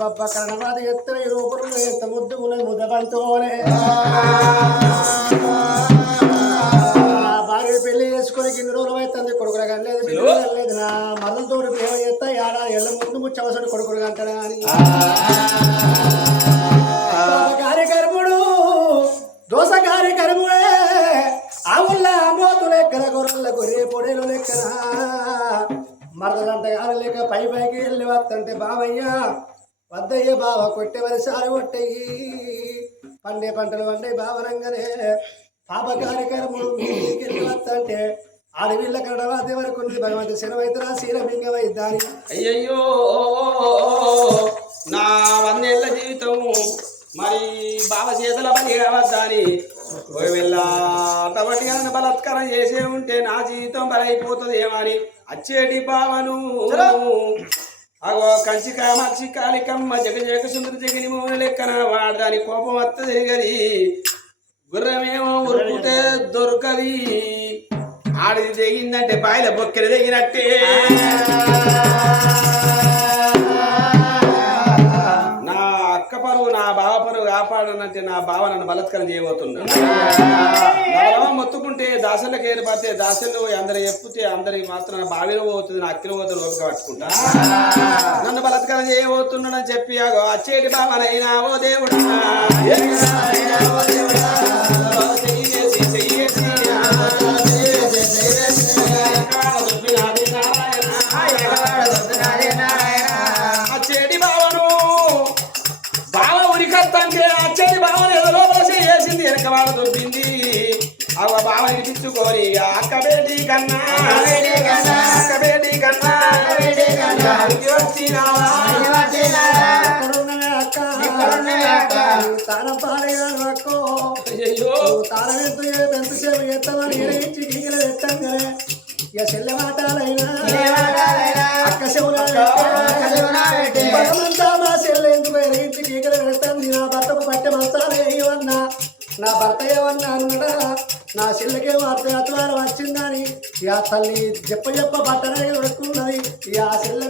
బబ్బ కరణవాది ఎత్తున రూపంలో ఎంత ముద్దు ఉన్నది ముద్ద పంతోనే భార్య పెళ్ళి చేసుకుని ఇన్ని రోజులు అవుతుంది కొడుకులు కనలేదు పిల్లలు కనలేదు. నా మరలతో ప్రేమ చేస్తా ఏడా ఎల్ల ముందు ముచ్చవసరం కొడుకులు కంటారా అని. కార్యకర్ముడు దోస కార్యకర్ముడే ఆవుల మోతు లెక్కన గొర్రెల గొర్రె పొడేలు లెక్కన? మరదంట గారు లేక పై పైకి వెళ్ళి వస్తుంటే బావయ్య వద్దయ్య బావ కొట్టే వరిసారి కొట్టయ్యి పండే పంటలు పండే బావనంగానే పాప కార్యక్రమం వస్తుంటే అడవిళ్ళ కడవాది వరకు భగవంతు శనవైతరా శీలమింగ వైద్యాని. అయ్యయ్యో నా వందేళ్ళ జీవితం మరి బావ చేతుల పని కావద్దని. ఒకవేళ అటువంటి బలత్కారం చేసే ఉంటే నా జీవితం బలైపోతుంది ఏమని అచ్చేటి బావను అగో కంచి కామాక్షి కాళికమ్మ జగ జగ సుందరి జగని మోహన లెక్కన వాడదాని కోపం వస్తుంది గది. గుర్రమేమో ఉరుకుంటే దొరకది. ఆడిది తెగిందంటే బాయిల బొక్కెర తెగినట్టే. నా అక్క పరువు నా బావ పరువు కాపాడనంటే నా బావ నన్ను బలత్కరం చేయబోతున్నా మొత్తుకుంటే దాసన్లకు ఏర్పడితే దాసన్లు అందరు చెప్తే అందరికి మాత్రం బావిలో పోతుంది నా అక్కలు పోతుంది ఓపిక పట్టుకుంటా. నన్ను బలత్కరం చేయబోతున్నాడని చెప్పి అగో అచ్చేటి బావనైనా ఓ దేవుడా. పాడేయాలి అక్కో అయ్యయ్యో. తానం ఎంత ఎంతసేపు ఎత్తమని ఎరగించి గీగలు ఎత్తంగలే ఇక చెల్లె మాటాలైనా అక్క శివులంతా మా చెల్లె ఎందుకు ఎరగించి గీగలు ఎత్తంది నా భర్తకు పట్టె మంచాలు వేయవన్నా నా భర్త ఏమన్నా అన్నడా నా చెల్లెకే అత్వారం వచ్చిందని. ఇక తల్లి చెప్ప చెప్ప బట్టనే ఉడుకున్నది. ఆ చెల్లె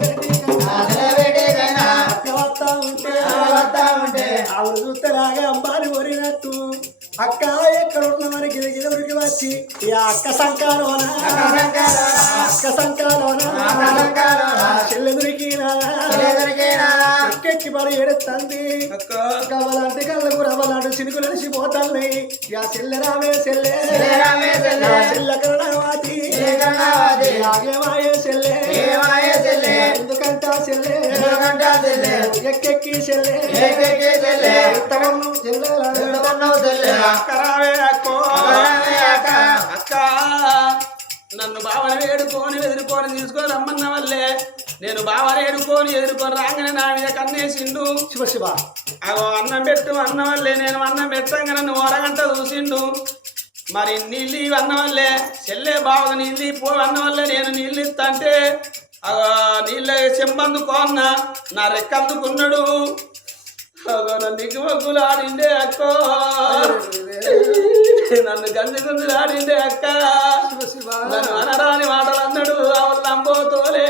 ఉంటే. ఆవిడ చూస్తే రాగే అంబాని ఒరినట్టు. అక్క ఎక్కడ ఉన్నమని గిరిగిరి ఉరికి వచ్చి ఈ అక్క సంకాలోన అక్క సంకాలోన చెల్లెదురికి ఎక్కెక్కి పడి ఎడుతుంది కవలాంటి కవలంటే కళ్ళకు రవ్వలాంటి చినుకులు నడిచిపోతాయి యా చెల్లె రామే చెల్లె చెల్ల చెల్లె కరుణావతి చెల్లె ఎందుకంటా చెల్లె ఎక్కెక్కి చెల్లె నన్ను బావని వేడుకొని ఎదుర్కొని తీసుకొని రమ్మన్న వల్లే నేను బావని వేడుకొని ఎదుర్కొని రాగానే నా మీద కన్నేసిండు. శివ శివ. అగో అన్నం పెట్టు అన్న వల్లే నేను అన్నం పెట్టంగా నన్ను ఓరగంట చూసిండు. మరి నీళ్ళు అన్న వల్లే చెల్లె బావగా నీళ్ళు పో అన్న వల్లే నేను నీళ్ళు ఇస్తంటే అగో నీళ్ళ చెంబందుకో అన్న నా రెక్కందుకున్నాడు అగో నన్ను దిగుమగ్గులు ఆడిండే అక్కో. నన్ను గంజి గుంజులు ఆడిండే అక్క. నన్ను అనరాని మాటలు అన్నాడు ఆవుల నంబోతోలే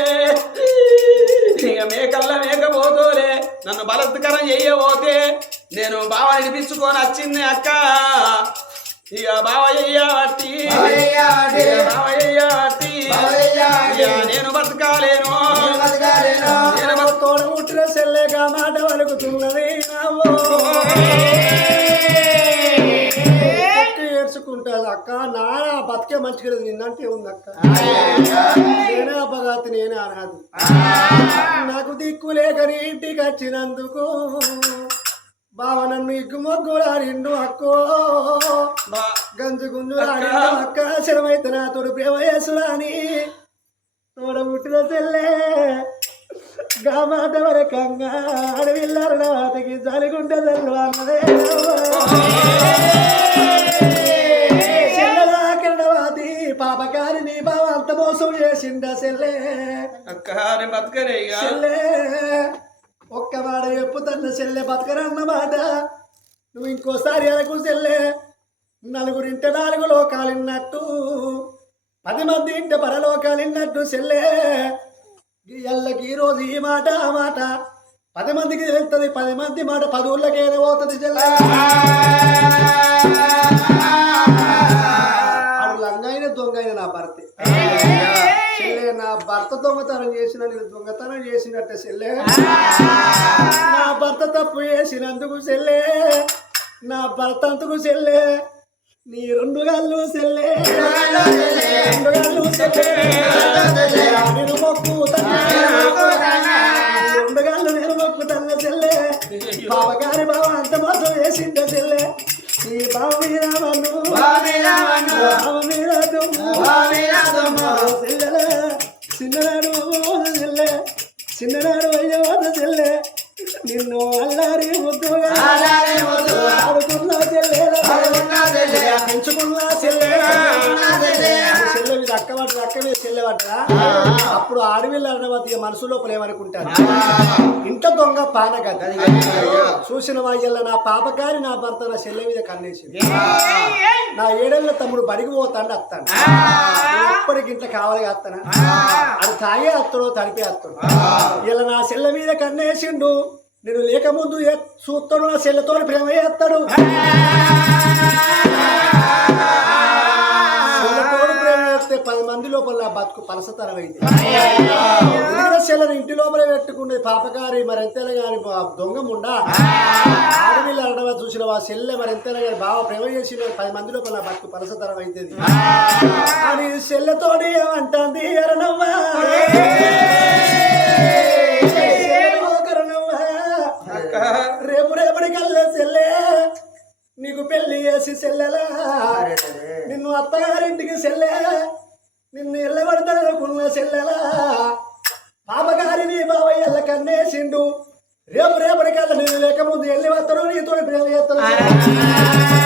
ఇక మేకల్ల మేకపోతోలే. నన్ను బలత్కరం చెయ్యబోతే నేను బావ వినిపించుకొని వచ్చింది అక్క. ఇక బావ చెయ్యబట్టి బావ చెయ్యబట్టి ఇక నేను బతకాలేను చెల్లెగా మాట వలుకుతున్నది ఏడ్చుకుంటుంది అక్క. నానా బతికే మంచిగా నిన్నంటే ఉంది అక్క నేనే అపఘాతి నేనే అనాది నాకు దిక్కు లేక నీ ఇంటికి వచ్చినందుకు బావ నన్ను ఇగ్గు మొగ్గులాడిండు అక్కో. గంజు గుంజులాడిండు అక్క. శరమైతే నా తోడు ప్రేమ చేసురాని తోడ ముట్టిన చెల్లే. గామాట వరకంగా అడవిల్లారు నాతకి జరుగుంటే తెల్లు అన్నదే. పాపకారి నీ బావ అంత మోసం చేసిండ చెల్లే. అక్క నేను బతకనే ఇక చెల్లే ఒక్క మాట చెప్పు తన్న చెల్లె బతకరన్న మాట. నువ్వు ఇంకోసారి అనకు చెల్లె నలుగురింట నాలుగు లోకాలున్నట్టు పది మంది ఇంట పరలోకాలున్నట్టు చెల్లె. ఈ ఎల్లకి ఈ రోజు ఈ మాట ఆ మాట. పది మందికి వెళ్తుంది పది మంది మాట పది ఊళ్ళకేనే పోతుంది జిల్లా లంగైన దొంగైన నా భర్త. చెల్లె నా భర్త దొంగతనం చేసిన నేను దొంగతనం చేసినట్టే చెల్లె. నా భర్త తప్పు చేసినందుకు చెల్లె. నా భర్త అంతకు చెల్లె. నీ రెండు గల్లు సెల్లే. రెండు గల్లు సెల్లే. నేను మొక్కు రెండు గల్లు నేను మొక్కు తన్న చెల్లె బావగారి బావ అంత మోసం వేసిండ చెల్లె నీ బావ మీద మన్ను బావ మీద దుమ్ము చిన్ననాడు చెల్లె చిన్ననాడు అయ్యవాద చెల్లె నిన్ను అల్లారి ముద్దుగా ఆడుకున్న చెల్లె. పెంచుకున్న చెల్లె. చెల్లె. మీద అక్క పట్ట అక్క మీద చెల్లె పట్టరా అప్పుడు ఆడవిల్ల అన్నవతి మనసు లోపల ఏమనుకుంటారు? ఇంట దొంగ పాన కదా. చూసిన వాయ్యల్ల నా పాపకారి నా భర్త నా చెల్లె మీద కన్నేసింది. నా ఏడేళ్ళ తమ్ముడు బడికి పోతాడు అత్తాను ఎప్పటికి ఇంట్లో కావాలి అత్తనా? అది తాగే అత్తడో తడిపే అత్తడు. ఇలా నా చెల్ల మీద కన్నేసిండు. నేను లేకముందు చూస్తాడు నా చెల్లెతో ప్రేమ చేస్తాడు. చేస్తే మంది లోపల బతుకు పలసతరం అయింది చెల్లని ఇంటి లోపల పెట్టుకునే పాపకారి మరి ఎంతేలా గాని బా- దొంగ ముండా ఆడపిల్ల అనడం చూసిన వా చెల్లె మరి ఎంతేలా గాని బావ ప్రేమ చేసిన పది మంది లోపల బతుకు పలసతరం అవుతుంది అని చెల్లెతోడి ఏమంటుంది. రేపు రేపటి కల్లే చెల్లె నీకు పెళ్ళి చేసి చెల్లెలా? నిన్ను అత్తగారింటికి చెల్లె నిన్ను ఎల్లబడతానుకున్న చెల్లెలా? పాపగారిని ఎల్ల కన్నేసిండు. రేపు రేపటి కల్లా నేను లేకముందు వెళ్ళి వస్తాడు నీతో ప్రేమ చేస్తాను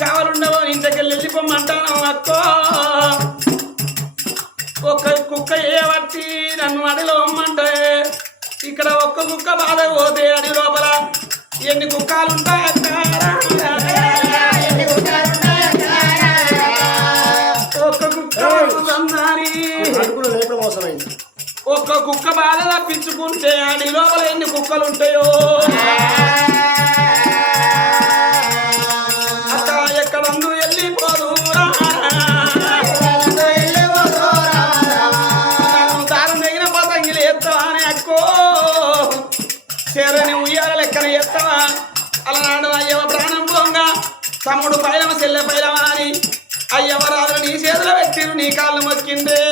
కావాలండవో ఇంతకెళ్ళి వెళ్ళిపోమంటాను అక్కో. ఒక్క కుక్క ఏ పట్టి నన్ను అడిలో అమ్మంటే ఇక్కడ ఒక్క కుక్క బాధ పోతే అడి లోపల ఎన్ని కుక్కలు ఒక్క కుక్క ఒక్క కుక్క బాధ తప్పించుకుంటే అడి లోపల ఎన్ని కుక్కలు ఉంటాయో చేరని ఉయ్యాల లెక్కన ఎత్తవా? అలనాడు అయ్యవ ప్రాణం పోంగా. తమ్ముడు పైలమ చెల్లె పైలమ అని అయ్యవ నీ చేతులు పెట్టిరు నీ కాళ్ళు మొక్కిందే.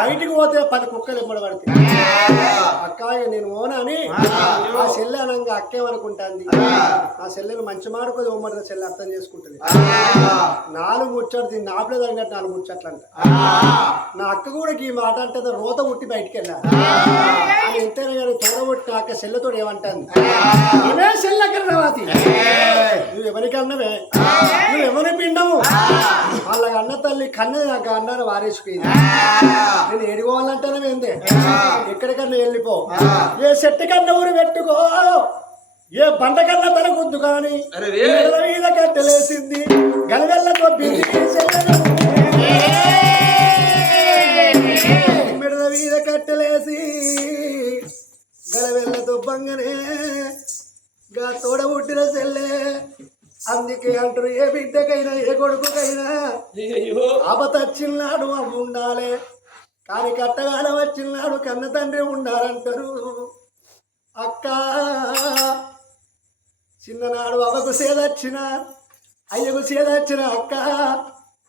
బయటికి పోతే పది కుక్కలు ఎమ్మడి పడతాయి అక్కాయ నేను ఓనా అని? ఆ. చెల్లె అనంగా అక్కేమనుకుంటాంది ఆ. చెల్లెను మంచి మాడుకోది ఓమ్మడిన చెల్లె అర్థం చేసుకుంటుంది. నాలుగు ముచ్చట్లు దీన్ని నాపలే తగినట్టు నాలుగు ముచ్చట్లు అంట నా అక్క కూడా ఈ మాట అంటే రోత ఉట్టి బయటికి వెళ్ళా అని ఎంతైనా కానీ తోడబుట్టి నా అక్క చెల్లెతో ఏమంటాంది? కర్ణవాతి నువ్వు ఎవరి పిండము వాళ్ళ అన్న తల్లి కన్న నాకు అన్నాను వారేసిపోయింది నేను ఏడుకోవాలంటేనే ఏంది? ఎక్కడికన్నా వెళ్ళిపో. ఏ చెట్టు కన్నా ఊరు పెట్టుకో. ఏ బండ కన్నా తల గుద్దు కానీ మీద కట్టెలేసింది. బింది మీద కట్టెలేసి గలవెల్లతో బంగనే గా తోడ పుట్టిన చెల్లె. అందుకే అంటారు ఏ బిడ్డకైనా ఏ కొడుకుకైనా వచ్చినాడు అమ్మ ఉండాలి. కానీ కట్టగాలం వచ్చినాడు కన్న తండ్రి ఉండాలంటారు. అక్క చిన్ననాడు అవ్వకు సేదొచ్చిన అయ్యకు సేదచ్చిన అక్క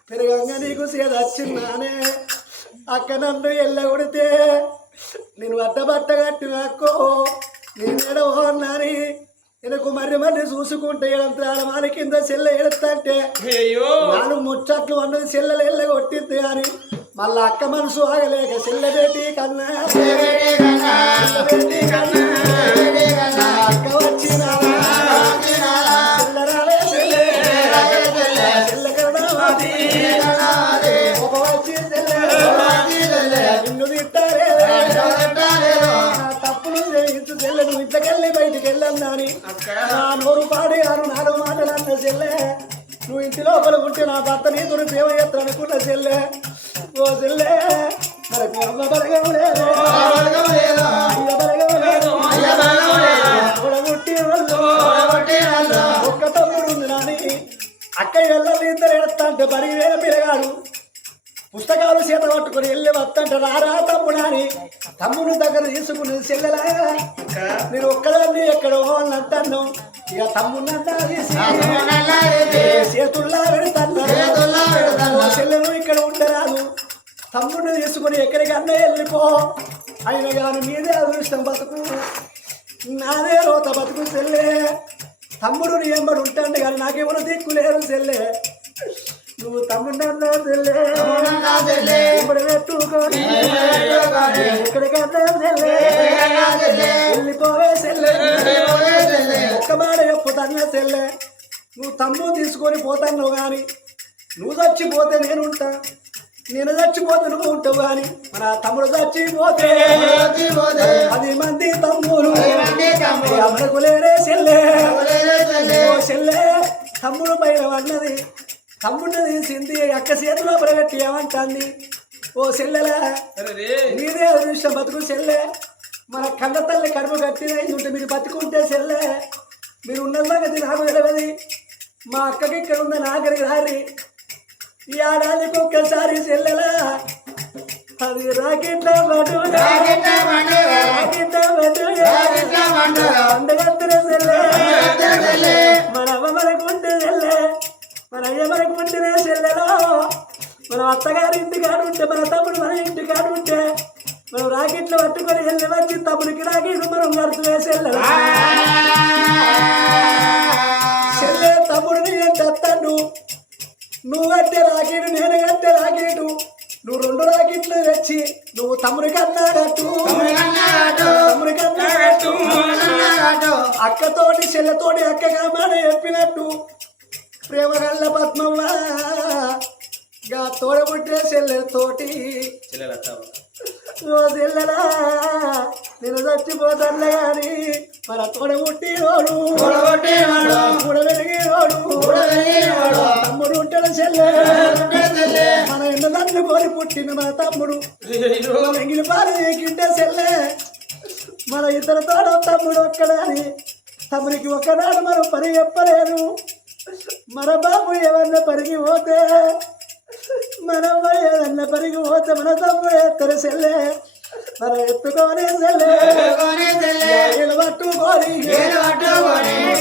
పెరగంగా నీకు సేదచ్చిన్నానే అక్క నన్ను ఎల్లగొడితే నేను అడ్డబట్ట కట్టిన అక్కో నేను ఎడవన్నాని వెనకు మర్రి మర్రి చూసుకుంటే ఎడంతాల మాల కింద సెల్ల అయ్యో నాలుగు ముచ్చట్లు అన్నది సెల్లలు ఎల్లగొట్టింది అని మళ్ళా అక్క మనసు ఆగలేక సెల్లబెట్టి కన్నా అక్క వచ్చినా నిన్ను తిట్టారే చేయించు సెల్లె నువ్వు ఇంట్లోకెళ్ళి బయటికి వెళ్ళన్నాని నా నోరు పాడి ఆరు నాలుగు మాటలు అన్న చెల్లె. నువ్వు ఇంటి లోపల ఉంటే నా భర్త నీ తుడి ప్రేమ అనుకున్న చెల్లె. ఓ చెల్లె మరి మీ అమ్మ బలగం లేదు? అయ్య బలగం లేదు? ఉడగొట్టి వాళ్ళు. ఒక్క తమ్ముడు ఉంది నాని. అక్క వెళ్ళని ఇద్దరు ఎడతా అంటే బడి వేల పిల్లగాడు. పుస్తకాలు చేత పట్టుకుని వెళ్ళి వస్తంటే రారా తమ్ముడు అని తమ్ముడు దగ్గర తీసుకుని చెల్లెలా? నేను ఒక్కదాన్ని ఎక్కడో అని అంటాను ఇక ఓ చెల్లెలు ఇక్కడ ఉండరాదు. తమ్ముడిని తీసుకుని ఎక్కడికన్నా వెళ్ళిపో. అయిన కానీ మీదే అదృష్టం బతుకు. నాదే రోత బతుకు చెల్లె. తమ్ముడు నీ ఎంబడి ఉంటాడు కానీ నాకెవరు దిక్కు లేరు చెల్లె. నువ్వు తమ్ముడన్నా చెల్లె. చెల్లె చెప్పుతాను నువ్వు తమ్ముడు తీసుకొని పోతాను కానీ నువ్వు చచ్చిపోతే నేను ఉంటా. నేను చచ్చిపోతే నువ్వు ఉంటావు కానీ మన తమ్ముడు చచ్చిపోతే. పది మంది తమ్ముడు. అమ్మకు లేరే చెల్లె చెల్లె తమ్ముడు పైన పడినది తమ్ముడిని తీసింది అక్క చేతిలో పెట్టి ఏమంటుంది? ఓ చెల్లెలా అరే మీరే అదృష్టం బతుకు చెల్లె. మన కన్న తల్లి కడుపు కట్టినది ఉంటే మీరు బతుకుంటే చెల్లె. మీరు ఉన్న సంగతి నాకు తెలియదు. మా అక్కకి ఇక్కడ ఉన్న నాగరికి రారి ఈ ఏడాదికి ఒక్కసారి చెల్లెలా. అది రాకెట్ల పండుగ రాకెట్ల పండుగ పండుగ చెల్లె. మన అమ్మ మనకు ఉంటేనే చెల్లెలో మన అత్తగారి ఇంటి కాడు ఉంటే మన తమ్ముడు మన ఇంటి కాడు ఉంటే మనం రాకెట్లు పట్టుకొని వెళ్ళి వచ్చి తమ్ముడికి రాకెట్ మనం గడుతు వేసేళ్ళ చెల్లె తమ్ముడిని నేను తెస్తాను నువ్వు కట్టే రాకెట్ నేను కట్టే రాకెట్ నువ్వు రెండు రాకెట్లు తెచ్చి నువ్వు తమ్ముడి కన్నా కట్టు తమ్ముడి కన్నా కట్టు అక్కతోటి చెల్లెతోటి అక్క కామాడ చెప్పినట్టు. ప్రేమ గల్ల పద్మవ్వ. గా తోడబుట్టే చెల్లెతోటి చెల్లెలత్తావా ఓ చెల్లెలా నేను చచ్చిపోతాను గాని మన తోడబుట్టి రోడు తమ్ముడు ఉంటాడు చెల్లె. మన ఎండ నన్ను కోరి పుట్టిన మన తమ్ముడు. ఎంగిలి పాలు నీకింటే చెల్లె. మన ఇద్దరు తోడ తమ్ముడు ఒక్కడాని తమ్ముడికి ఒక్కనాడు మనం పని చెప్పలేదు. మన బాబు ఏమన్నా పరికి పోతే? మన అమ్మ ఏదన్నా పరికి పోతే? మన తమ్ముడు ఎత్తరు చెల్లె మన ఎత్తుకోనే పట్టుకోని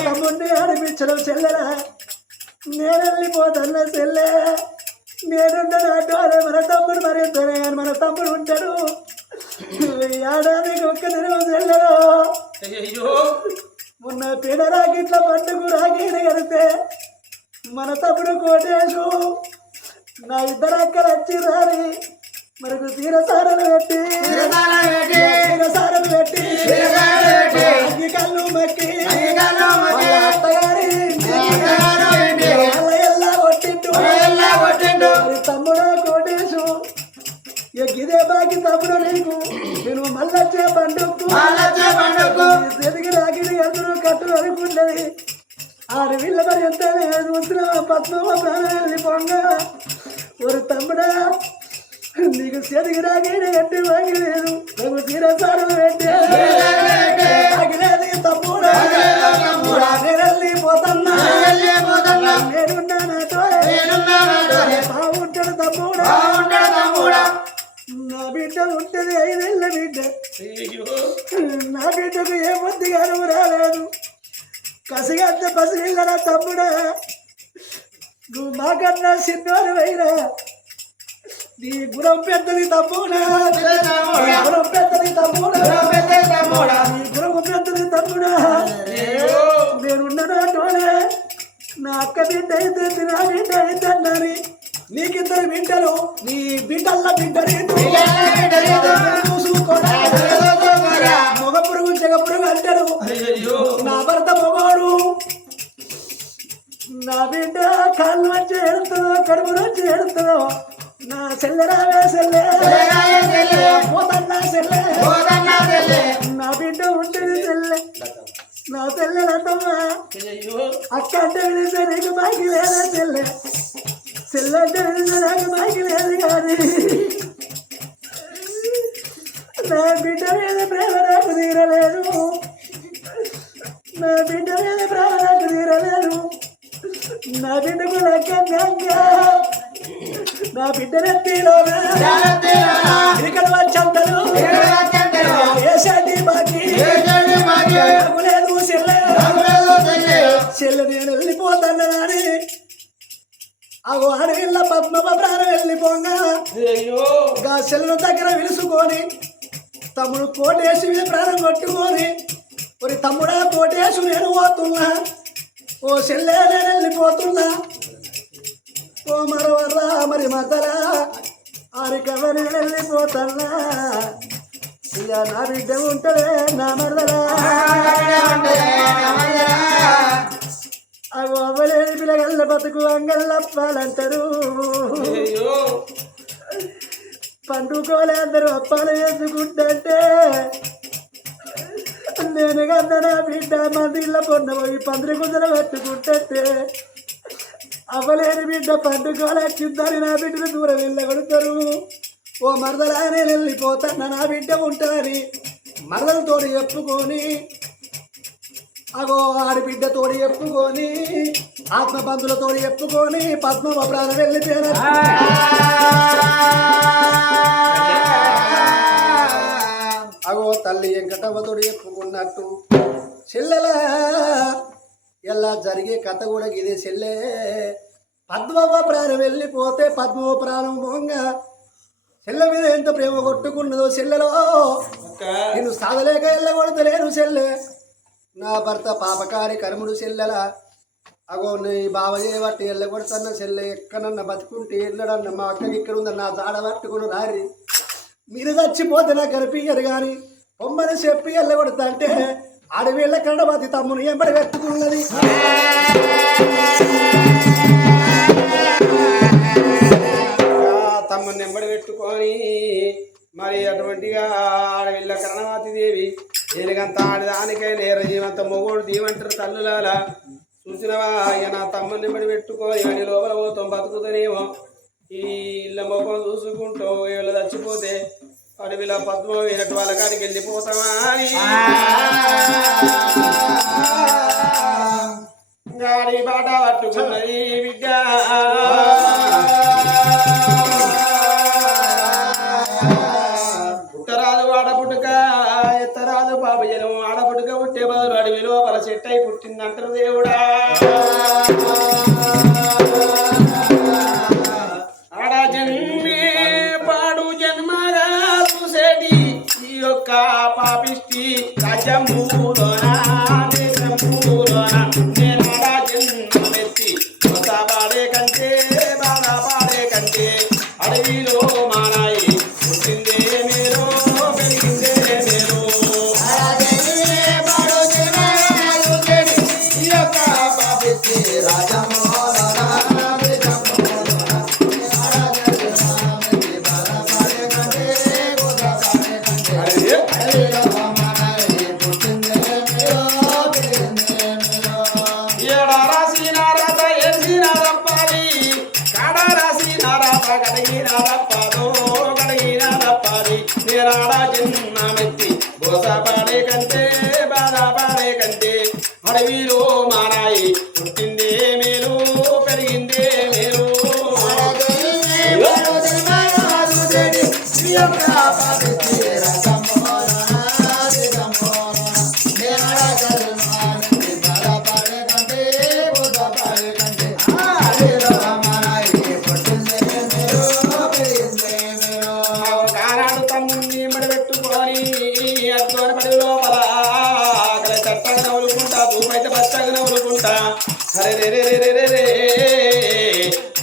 తమ్ముడిని అనిపించడం చెల్లెరా నేను వెళ్ళిపోతాను చెల్లె నేనున్న నాటోనే మన తమ్ముడు మరి ఇద్దరే కానీ మన తమ్ముడు ఉంటాడు. ఈ ఏడాదికి ఒక్క దినం చెల్లెరు మొన్న పీడ రాకిట్ల పండుగ కడితే మన తమ్ముడు కోటేశు నా ఇద్దరు అక్కలు వచ్చి రాని మనకు తీరసారలు పెట్టి తీరసారలు పెట్టి అగ్గి కళ్ళు మక్కి అత్తగారి ఎల్లా కొట్టిండు. తమ్ముడు కోటేశు బాకి తమ్ముడు నీకు నేను మళ్ళొచ్చే ఎదిగి రాగిడి అనుకున్నది ఆరు వీళ్ళ మరి ఎంత వచ్చిన పద్మమ్మ ప్రాణాలి పొంగ. ఒక తమ్ముడా నీకు సెదిగి రాగిడి ఎట్టి వాగిలేదు. నాకు తీరసారం పెట్టి ఆగిలేదు తమ్ముడా. పోతన్నా. బాగుంటాడు తమ్ముడా. నా బిడ్డ ఉంటుంది ఐదేళ్ళ బిడ్డ. నా బిడ్డకు ఏ బుద్ధి గారు రాలేదు కసిగద్ద పసిగిల్లరా తమ్ముడా. నువ్వు మాకన్నా సిద్ధోని వైరా నీ గురం పెద్దది తమ్ముడా. పెద్దది తమ్ముడా. నీ గురం పెద్దది తమ్ముడా. నేనున్నదా తోడే. నా అక్క బిడ్డ అయితే నా బిడ్డ అయితే అన్నది నీకిద్దరు బిడ్డలు నీ బిడ్డల్ల బిడ్డని చూసుకోరా. మొగ పురుగు జగ పురుగు అంటారు. నా భర్త మొగోడు. నా బిడ్డ కాళ్ళు వచ్చి ఎడుతుందో కడుపు వచ్చి ఎడుతుందో నా చెల్లెరావే చెల్లె. పోతన్నా చెల్లె. నా బిడ్డ ఉంటుంది చెల్లె. నా చెల్లెలంటమ్మా అక్క అంటే నీకు బాకి లేదా చెల్లె? విడిస్తే నాకు లేదు కానీ నా బిడ్డ మీద ప్రేమ నాకు తీరలేదు. నా బిడ్డ మీద ప్రేమ నాకు తీరలేదు. నా బిడ్డకు లెక్కంగా నా బిడ్డ నెత్తిలో ఇక్కడ వచ్చంతలు ఏసాటి బాకి చెల్లె. నేను వెళ్ళిపోతానని అగో అడవిల్ల పద్మమ ప్రాణం వెళ్ళిపోగా గా దగ్గర విలుసుకొని తమ్ముడు కోటేసి మీద ప్రాణం కొట్టుకొని ఒరి తమ్ముడా కోటేసు నేను పోతున్నా. ఓ చెల్లె నేను వెళ్ళిపోతున్నా. ఓ మరవర్రా మరి మతలా ఆరికవ నేను వెళ్ళిపోతున్నా. ఇక నా బిడ్డ ఉంటదే నా మరదలా. అవ్వలేని పిల్లగల్ల బతుకు అంగల్లప్పాలంటారు పండుకోలే అందరూ అప్పాలు వేసుకుంటే నేను కన్నా నా బిడ్డ మందిళ్ళ పొన్న పోయి పందిరి కుదర పట్టుకుంటే అవ్వలేని బిడ్డ పండుకోలేకిందని నా బిడ్డను దూరం వెళ్ళగొడతారు. ఓ మరదలా నేను వెళ్ళిపోతాను నా బిడ్డ ఉంటుందని మరదలతో చెప్పుకొని అగో ఆడి బిడ్డతోడి చెప్పుకొని ఆత్మ బంధులతో చెప్పుకొని పద్మ ప్రాణం వెళ్ళిపోయిన అగో తల్లి వెంకటవ్వతోడు చెప్పుకున్నట్టు చెల్లెల ఎలా జరిగే కథ కూడా ఇదే చెల్లె. పద్మవ్వ ప్రాణం వెళ్ళిపోతే పద్మవ ప్రాణం పోంగా. చెల్లె మీద ఎంత ప్రేమ కొట్టుకున్నదో చెల్లెలో నేను సాధలేక వెళ్ళగొడతలేను చెల్లె. నా భర్త పాపకారి కర్ముడు చెల్లెల. అగో నీ బావ చేయబట్టి వెళ్ళగొడుతున్న చెల్లె ఎక్కడన్నా బతుకుంటే వెళ్ళడన్న మా అక్కకి ఇక్కడ ఉందన్న నా జాడ పట్టుకుని రారి. మీరు చచ్చిపోతే నాకు కనిపించరు కానీ పొమ్మని చెప్పి వెళ్ళగొడతా అంటే అడవిళ్ళ కండబతి తమ్ముని ఎంబడి పెట్టుకున్నది. తమ్ముని ఎంబడి పెట్టుకొని మరి అటువంటిగా ఆడవిల్ల కరణవాతి దేవి ఏలిగంత ఆడదానికై లేర జీవంత మొగోడు దీవంటారు తల్లులాల చూసినవా? ఇక నా తమ్ముని నెంబడి పెట్టుకొని అని లోపల పోతాం బతుకుతానేమో ఈ ఇళ్ళ ముఖం చూసుకుంటూ వీళ్ళు చచ్చిపోతే అడవిలో పద్మం అయినట్టు వాళ్ళ కాడికి వెళ్ళిపోతామా అని. గాడి బాట పట్టుకున్నది బిడ్డ అంటారు దేవుడా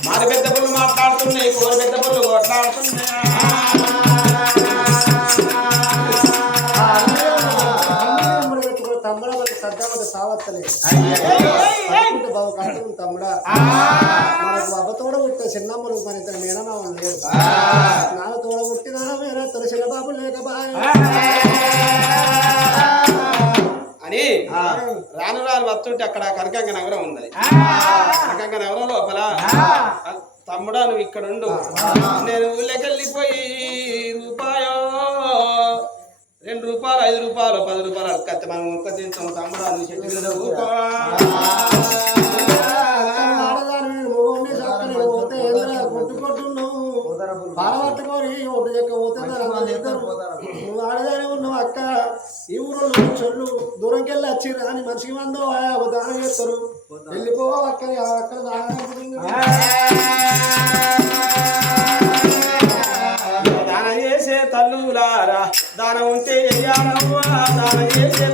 మారి పెద్ద పుల్లు మాట్లాడుతున్నాయి కోరి పెద్ద పుల్లు కొట్లాడుతున్నాయి తమ్ముడు మనకి అబ్బ తోడ పుట్టే చిన్నమ్మలు మన ఇద్దరు మేనమామలు లేరు నాన్న తోడ పుట్టిన మేన తొలసిన బాబు లేక అని రాను రాను వస్తుంటే అక్కడ కనకంగ ఇక్కడ ఉండు నేను ఊళ్ళకెళ్ళిపోయి రూపాయో రెండు రూపాయలు ఐదు రూపాయలు పది రూపాయలు అక్కతే మనం ఉక్క తింటాం తమ్ముడా నువ్వు చెట్టు మీద పోతే ఒడ్డు చెక్క పోతే దాని ఇద్దరు నువ్వు ఆడదాని ఉన్నావు అక్క ఈ ఊరిలో చొల్లు దూరంకి వెళ్ళి వచ్చి రాని మనిషికి మందో దానం చేస్తారు. వెళ్ళిపో అక్క అక్కడ దానం చేసే తల్లులారా దానం ఉంటే దానం చేసే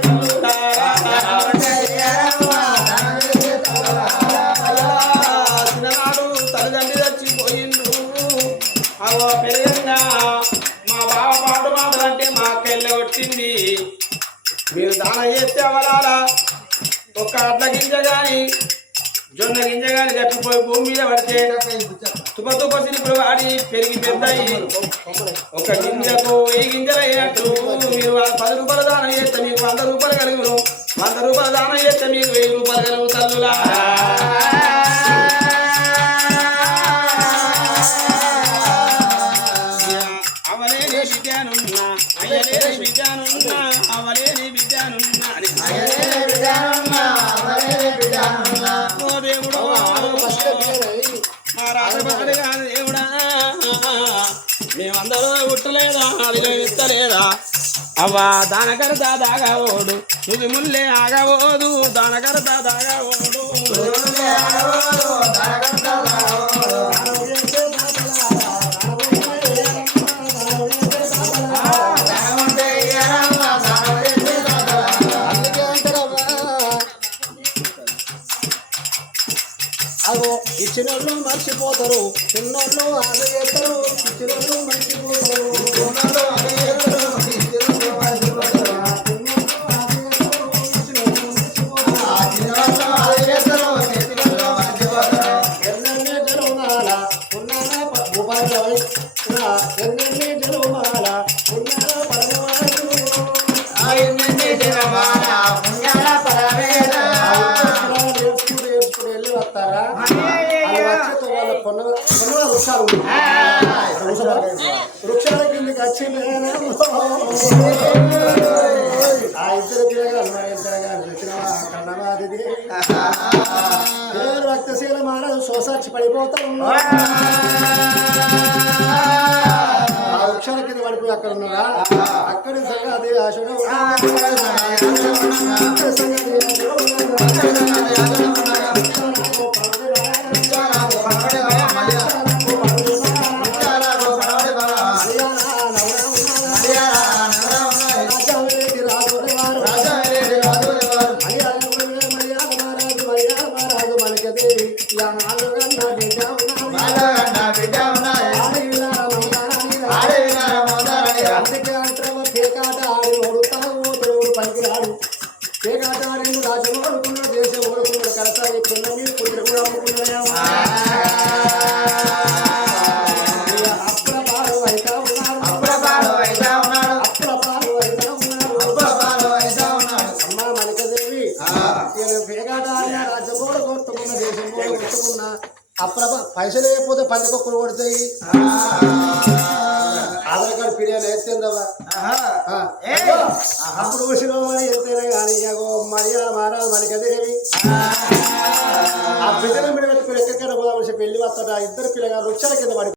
మీరు దానం చేస్తే అవలాలా ఒక అట్ల గింజ కానీ జొన్న గింజ కానీ తప్పిపోయి భూమి మీద పడితే తుప తుప సిలుపులు వాడి పెరిగి పెద్దయి ఒక గింజకు ఏ గింజలు అయినట్టు మీరు పది రూపాయల దానం చేస్తే మీకు వంద రూపాయలు కలుగును. వంద రూపాయల దానం చేస్తే మీకు వెయ్యి రూపాయలు కలుగు తల్లులా. అవ్వా దానకర దాదాగా ఓడు ఇది ముల్లే ఆగవోదు దానకర దాదాగా ఓడు వాళ్ళ కొన్న కొన్న వృక్షాలు వృక్షాల కిందకి వచ్చి ఆ ఇద్దరు మా రక్తశీల మానదు శోసాచి పడిపోతా ఆ. వృక్షాల కింద పడిపోయి అక్కడ ఉన్నారా అక్కడి సంగతి ఆశ